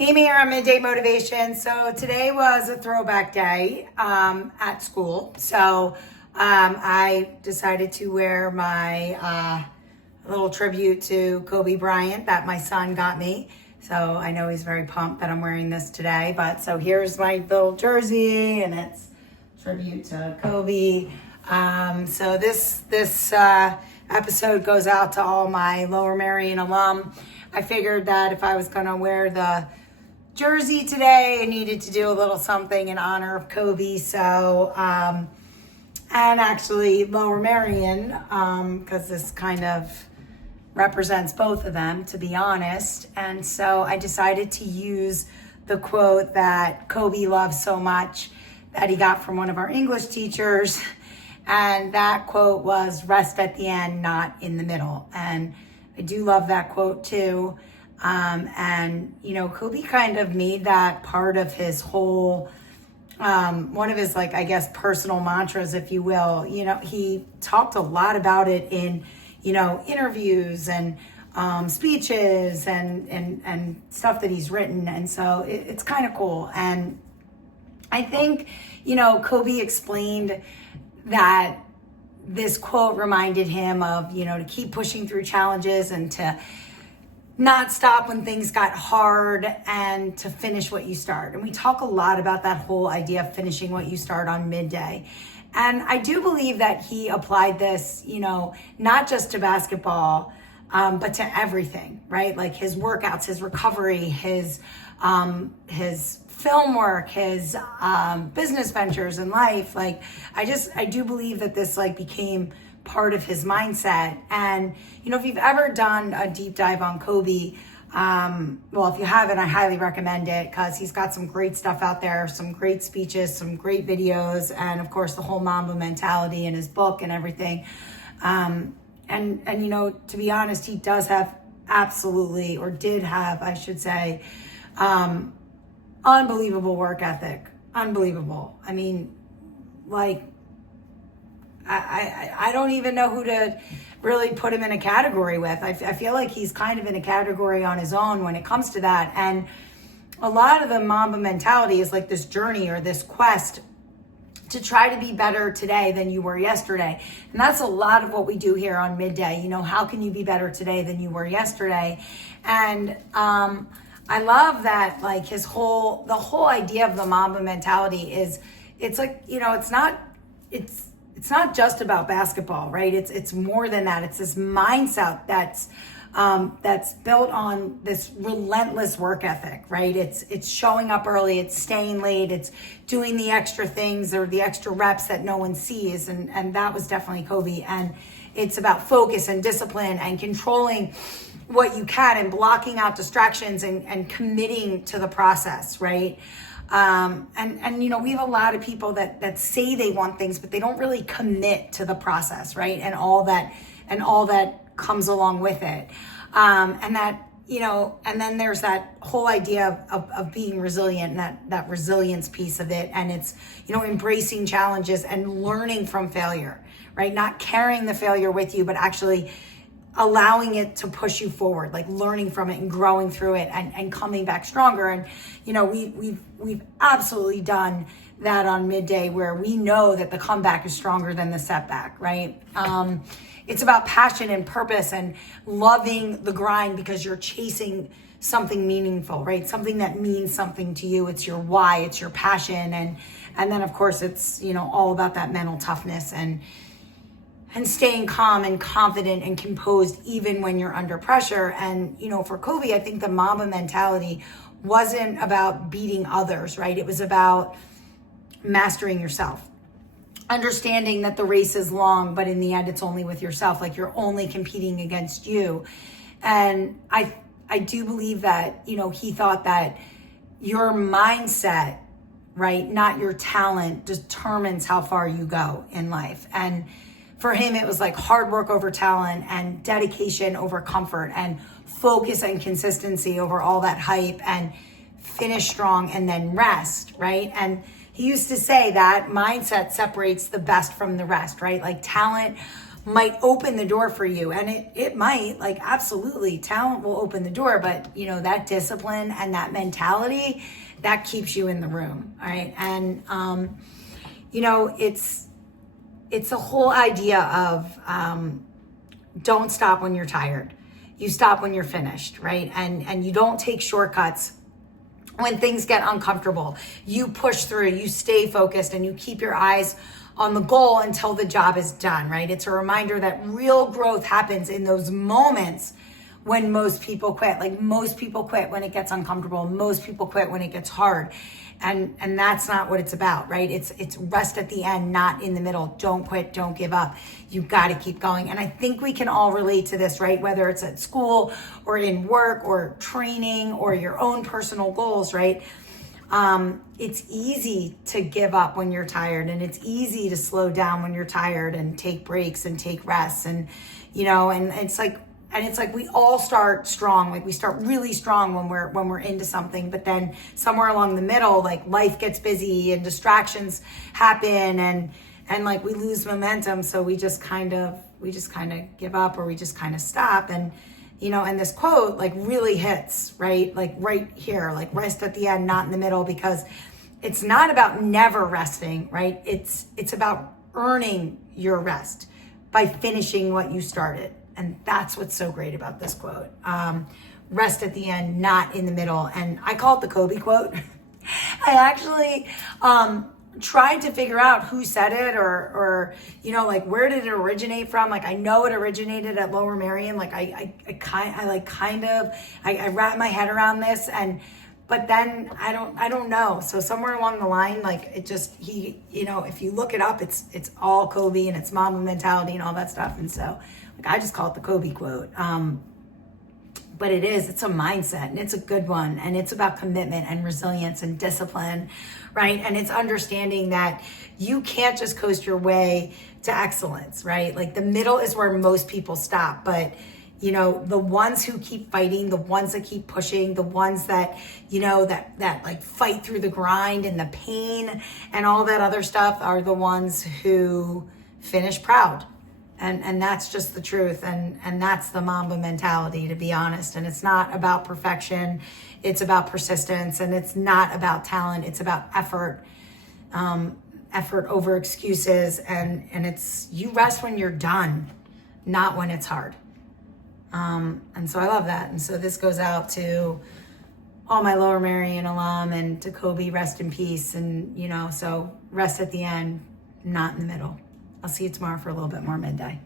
Amy here on Midday Motivation. So today was a throwback day at school. So I decided to wear my little tribute to Kobe Bryant that my son got me. So I know he's very pumped that I'm wearing this today. But so here's my little jersey, and it's tribute to Kobe. So this episode goes out to all my Lower Merion alum. I figured that if I was going to wear the jersey today, I needed to do a little something in honor of Kobe. So, and actually Lower Merion, because this kind of represents both of them, to be honest. And so I decided to use the quote that Kobe loves so much that he got from one of our English teachers. And that quote was, "Rest at the end, not in the middle." And I do love that quote too. And, you know, Kobe kind of made that part of his whole, one of his, like, I guess, personal mantras, if you will. You know, he talked a lot about it in, you know, interviews and speeches and stuff that he's written. And so it's kind of cool. And I think, you know, Kobe explained that this quote reminded him of, you know, to keep pushing through challenges and to not stop when things got hard and to finish what you start. And we talk a lot about that whole idea of finishing what you start on Midday. And I do believe that he applied this, you know, not just to basketball, but to everything, right? Like his workouts, his recovery, his film work, his business ventures in life. Like, I do believe that this like became part of his mindset. And, you know, if you've ever done a deep dive on Kobe, well, if you haven't, I highly recommend it because he's got some great stuff out there, some great speeches, some great videos, and of course the whole Mamba Mentality in his book and everything. And you know, to be honest, he does have absolutely, or did have, I should say, unbelievable work ethic. Unbelievable. I mean, like, I don't even know who to really put him in a category with. I feel like he's kind of in a category on his own when it comes to that. And a lot of the Mamba Mentality is like this journey or this quest to try to be better today than you were yesterday. And that's a lot of what we do here on Midday. You know, how can you be better today than you were yesterday? And I love that, like, the whole idea of the Mamba Mentality is, it's like, you know, it's not just about basketball, right? It's more than that. It's this mindset that's built on this relentless work ethic, right? It's showing up early, it's staying late, it's doing the extra things or the extra reps that no one sees, and that was definitely Kobe. And it's about focus and discipline and controlling what you can and blocking out distractions and committing to the process, right? And you know, we have a lot of people that say they want things, but they don't really commit to the process, right? And all that comes along with it. And that, you know, and then there's that whole idea of being resilient and that resilience piece of it. And it's, you know, embracing challenges and learning from failure, right? Not carrying the failure with you, but actually allowing it to push you forward, like learning from it and growing through it and coming back stronger. And, you know, we've absolutely done that on Midday, where we know that the comeback is stronger than the setback, right? It's about passion and purpose and loving the grind because you're chasing something meaningful, right? Something that means something to you. It's your why, it's your passion. And then of course it's, you know, all about that mental toughness and staying calm and confident and composed even when you're under pressure. And, you know, for Kobe, I think the Mamba Mentality wasn't about beating others, right? It was about mastering yourself, understanding that the race is long, but in the end, it's only with yourself. Like, you're only competing against you. And I do believe that, you know, he thought that your mindset, right, not your talent, determines how far you go in life. And for him, it was like hard work over talent and dedication over comfort and focus and consistency over all that hype and finish strong and then rest, right? And he used to say that mindset separates the best from the rest, right? Like, talent might open the door for you. And it might, like, absolutely, talent will open the door, but you know, that discipline and that mentality, that keeps you in the room. All right. And, you know, it's a whole idea of, don't stop when you're tired. You stop when you're finished, right? And you don't take shortcuts when things get uncomfortable. You push through, you stay focused, and you keep your eyes on the goal until the job is done, right? It's a reminder that real growth happens in those moments when most people quit. Like, most people quit when it gets uncomfortable. Most people quit when it gets hard. And that's not what it's about, right? It's rest at the end, not in the middle. Don't quit, don't give up. You got to keep going. And I think we can all relate to this, right? Whether it's at school or in work or training or your own personal goals, right? It's easy to give up when you're tired, and it's easy to slow down when you're tired and take breaks and take rests. And, you know, and it's like we all start strong. Like, we start really strong when we're into something, but then somewhere along the middle, like, life gets busy and distractions happen, and like, we lose momentum. So we just kind of give up, or we just kind of stop. And, you know, and this quote, like, really hits, right? Like, right here, like, rest at the end, not in the middle, because it's not about never resting, right? It's about earning your rest by finishing what you started. And that's what's so great about this quote. Rest at the end, not in the middle. And I call it the Kobe quote. I actually tried to figure out who said it, or you know, like, where did it originate from? Like, I know it originated at Lower Merion. Like, I wrap my head around this, but then I don't know. So somewhere along the line, like, you know, if you look it up, it's all Kobe, and it's Mamba Mentality and all that stuff. And so, like, I just call it the Kobe quote. But it's a mindset, and it's a good one. And it's about commitment and resilience and discipline, right? And it's understanding that you can't just coast your way to excellence, right? Like, the middle is where most people stop. But, you know, the ones who keep fighting, the ones that keep pushing, the ones that, you know, that like, fight through the grind and the pain and all that other stuff, are the ones who finish proud. And that's just the truth. And that's the Mamba mentality, to be honest. And it's not about perfection. It's about persistence. And it's not about talent. It's about effort, effort over excuses. And it's, you rest when you're done, not when it's hard. And so I love that. And so this goes out to all my Lower Merion alum, and to Kobe, rest in peace. And, you know, so rest at the end, not in the middle. I'll see you tomorrow for a little bit more Midday.